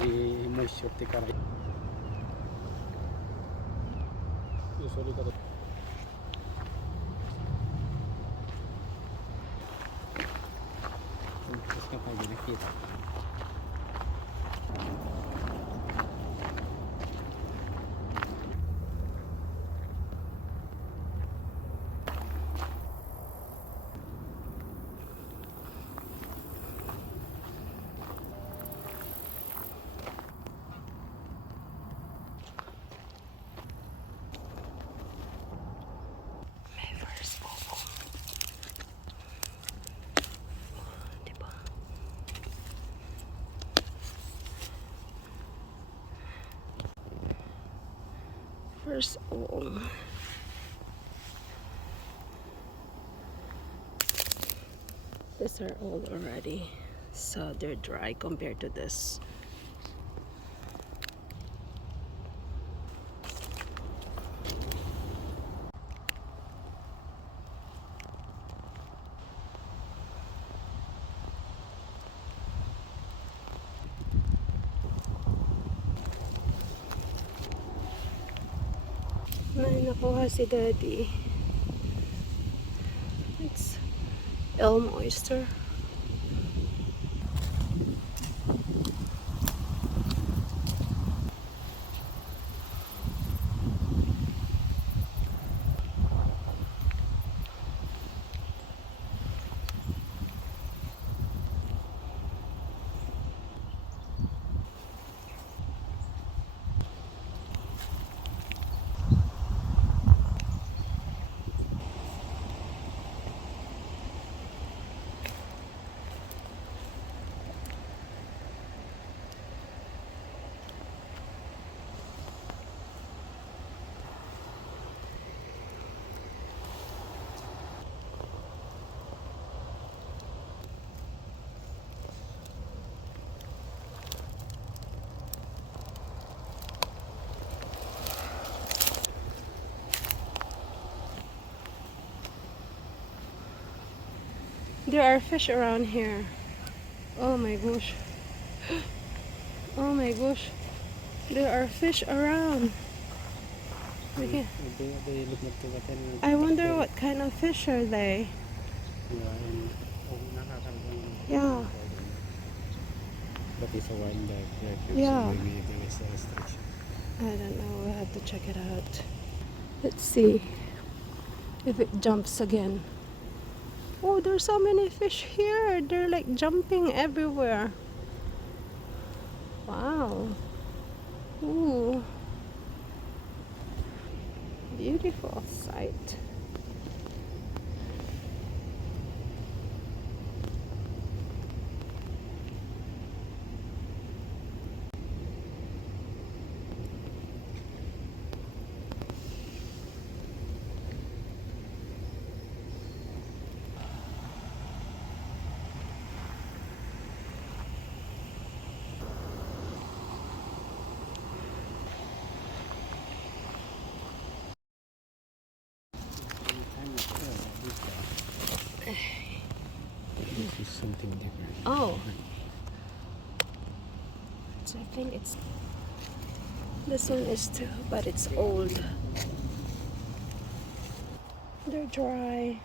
di moisture ti karay. Usually ka to. Tapos ka pa nakita. First all. These are old already, so they're dry compared to this. May nakuha si Daddy. It's elm oyster. There are fish around here. Oh my gosh. Oh my gosh. There are fish around. Okay. I wonder what kind of fish are they? Yeah. But it's a wildlife refuge, Yeah. so maybe there is a restriction. I don't know. We'll have to check it out. Let's see if it jumps again. Oh, there's so many fish here. They're like jumping everywhere. Wow. Ooh. Beautiful sight. This is something different. Oh. So I think it's this one is too, but it's old. They're dry.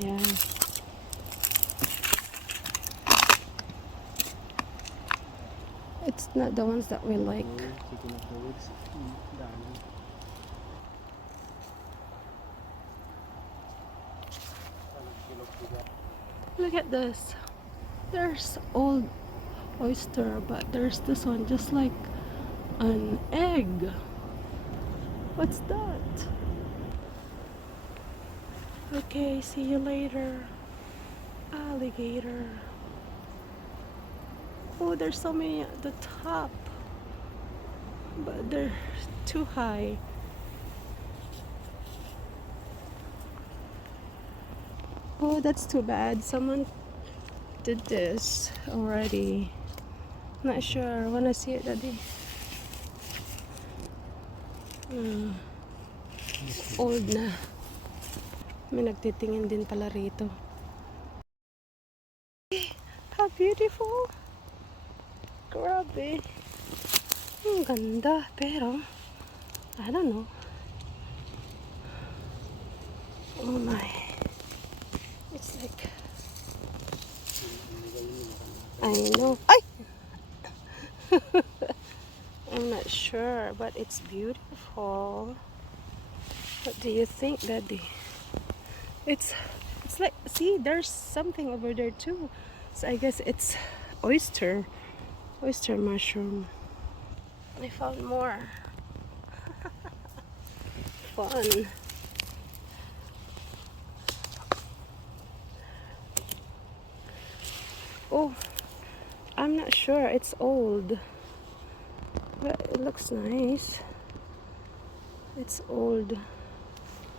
Yeah. It's not the ones that we like. Look at this. There's old oyster, but there's this one just like an egg. What's that? Okay, see you later. Alligator. Oh, there's so many at the top, but they're too high. Oh, that's too bad. Someone did this already. Not sure. Wanna see it, Daddy? Old na. May nagtitingin din pala rito. beautiful? Grabe. Ang ganda. Pero, I don't know. Oh my. It's like, I know. Ay! I'm not sure, but it's beautiful. What do you think, Daddy? It's like, see, there's something over there too. So I guess it's oyster mushroom. I found more. Fun. Oh, I'm not sure. It's old, but it looks nice. It's old.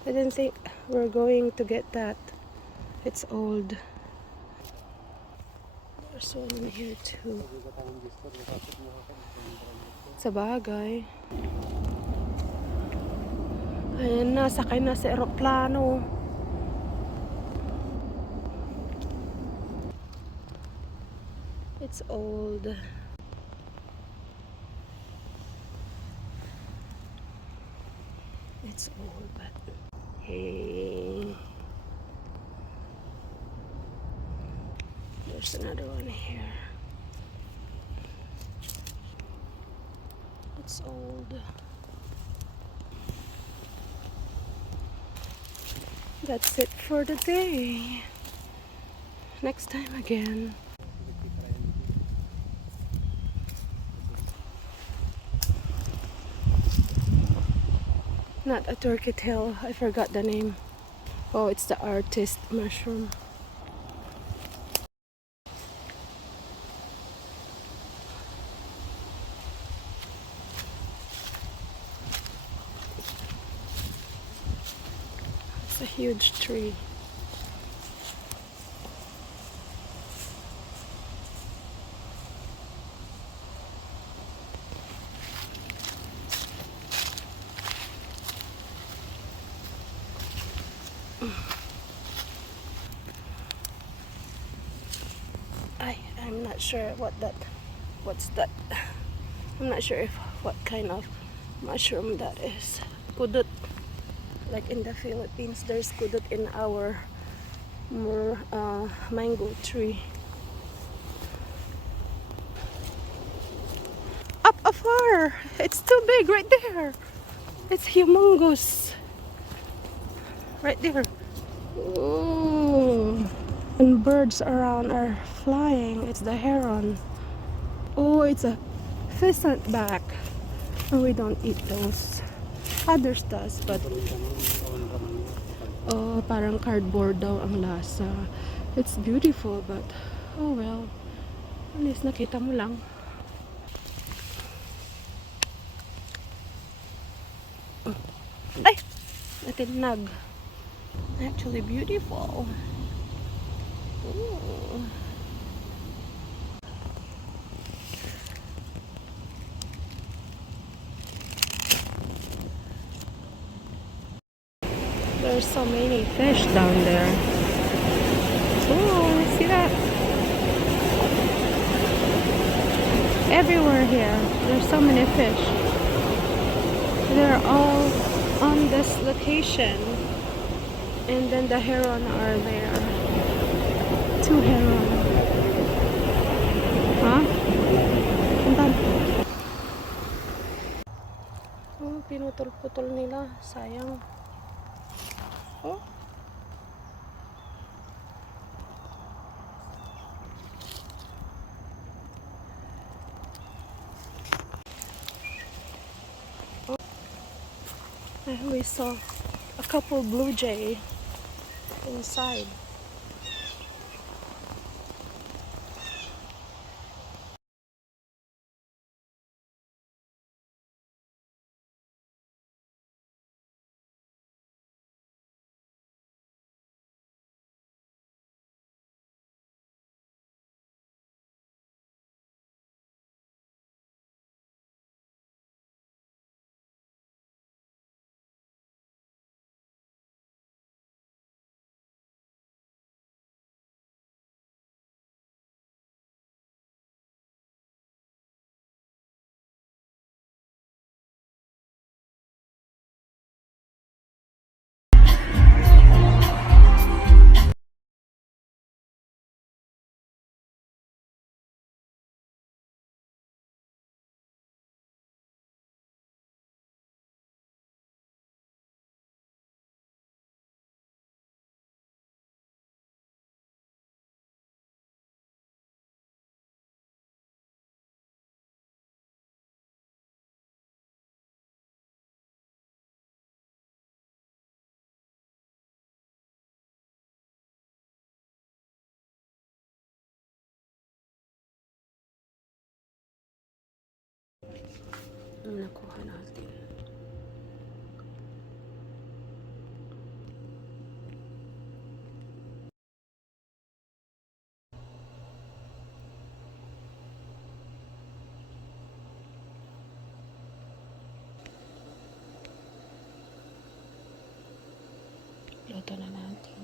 I didn't think we're going to get that. It's old. There's one in here too. Sa bagay. Ayan na, sakay na sa eroplano. It's old. It's old, but hey. There's another one here. It's old. That's it for the day. Next time again. Not a turkey tail. I forgot the name. Oh, it's the artist mushroom. It's a huge tree. I'm not sure what's that. I'm not sure if what kind of mushroom that is. Kudut. Like in the Philippines, there's kudut in our mango tree. Up afar! It's too big right there. It's humongous. Right there. Ooh. And birds around are flying. It's the heron. Oh, it's a pheasant back. Oh, we don't eat those. Others does, but oh, parang cardboard daw ang lasa. It's beautiful, but oh well. At least nakita mo lang. Ay! Natinag. Actually beautiful. Ooh. There's so many fish down there. Oh, see that? Everywhere here. There's so many fish. They're all on this location. And then the heron are there. 2 heron. Huh? Puntan. Oh, pinutol-putol nila. Sayang. Oh. And we saw a couple blue jay inside. Bunutan na natin.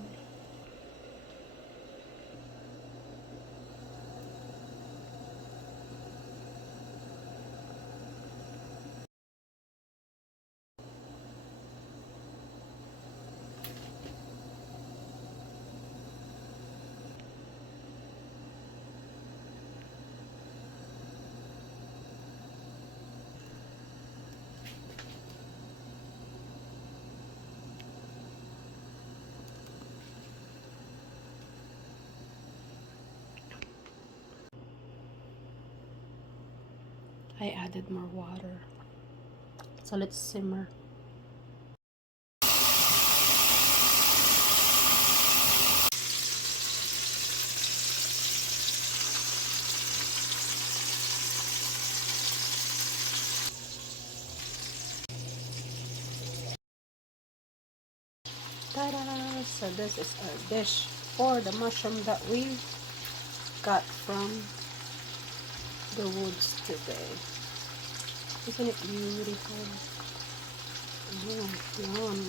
I added more water. So let's simmer. Ta-da! So this is our dish for the mushroom that we got from the woods today. Isn't it beautiful? Oh, yum.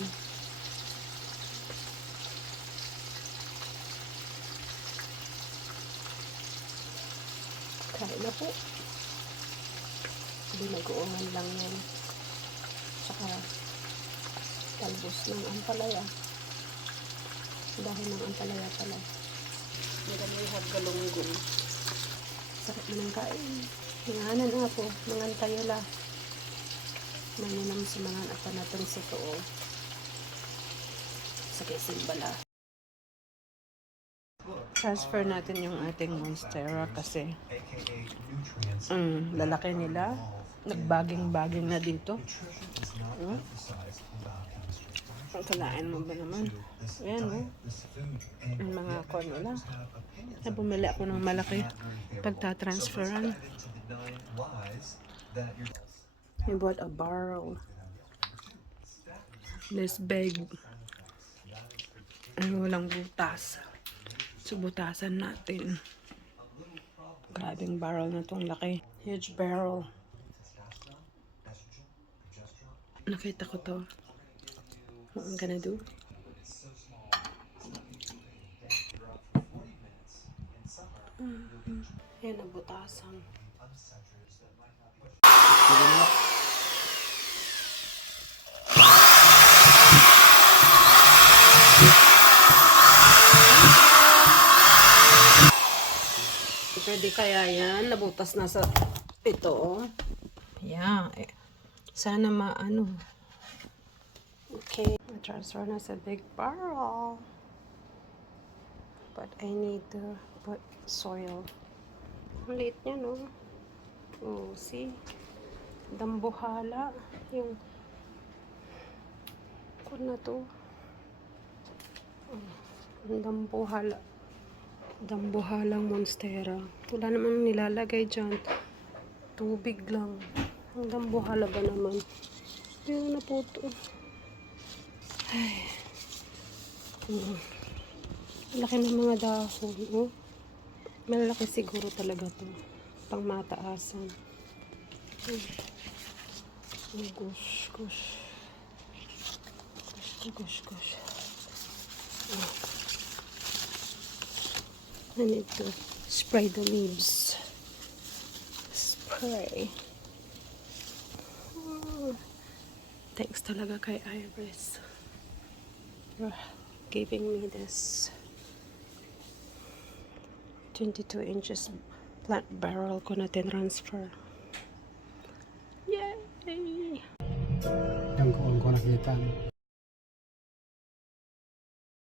Kain na po. Binagoongan lang yan. Tsaka talbos ng ampalaya. Dahon ng ampalaya pala. Hindi kami haggalunggun. Sarap na ng kain. Nanganan nga po. Mangantayo la. Maninam si mga apa natin sa too. Sa kisimbala. Transfer natin yung ating monstera kasi lalaki nila. Nagbaging-baging na dito. Kalain mo ba naman? Ayan, oh. Ang mga corn nila. Bumili ako ng malaki pagtatransferan. I bought a barrel. This big. Walang butas. So, butasan natin. Grabing barrel na tong laki. Huge barrel. Nakita ko to. What I'm gonna do? Yan, nabutasan. Pwede kaya yan? Nabutas na sa ito. Yeah. Sana maano. Okay. Transfer na sa big barrel. But I need to put soil. Ang liit niya, no? Oh, see? Dambuhala. Yung kung na to. Ang dambuhala. Dambuhalang monstera. Wala naman nilalagay dyan. Tubig lang. Ang dambuhala ba naman? Ayun na po ito. Ay. Laki ng mga dahon. Oh. Malaki siguro talaga to. Pang mataasan. Oh, gosh, gosh. Gosh, gosh, gosh. Oh. I need to spray the leaves. Spray. Oh. Thanks talaga kay Iris for giving me this 22 inches plant barrel ko na transfer. Yay! Yung kuon ko nakita.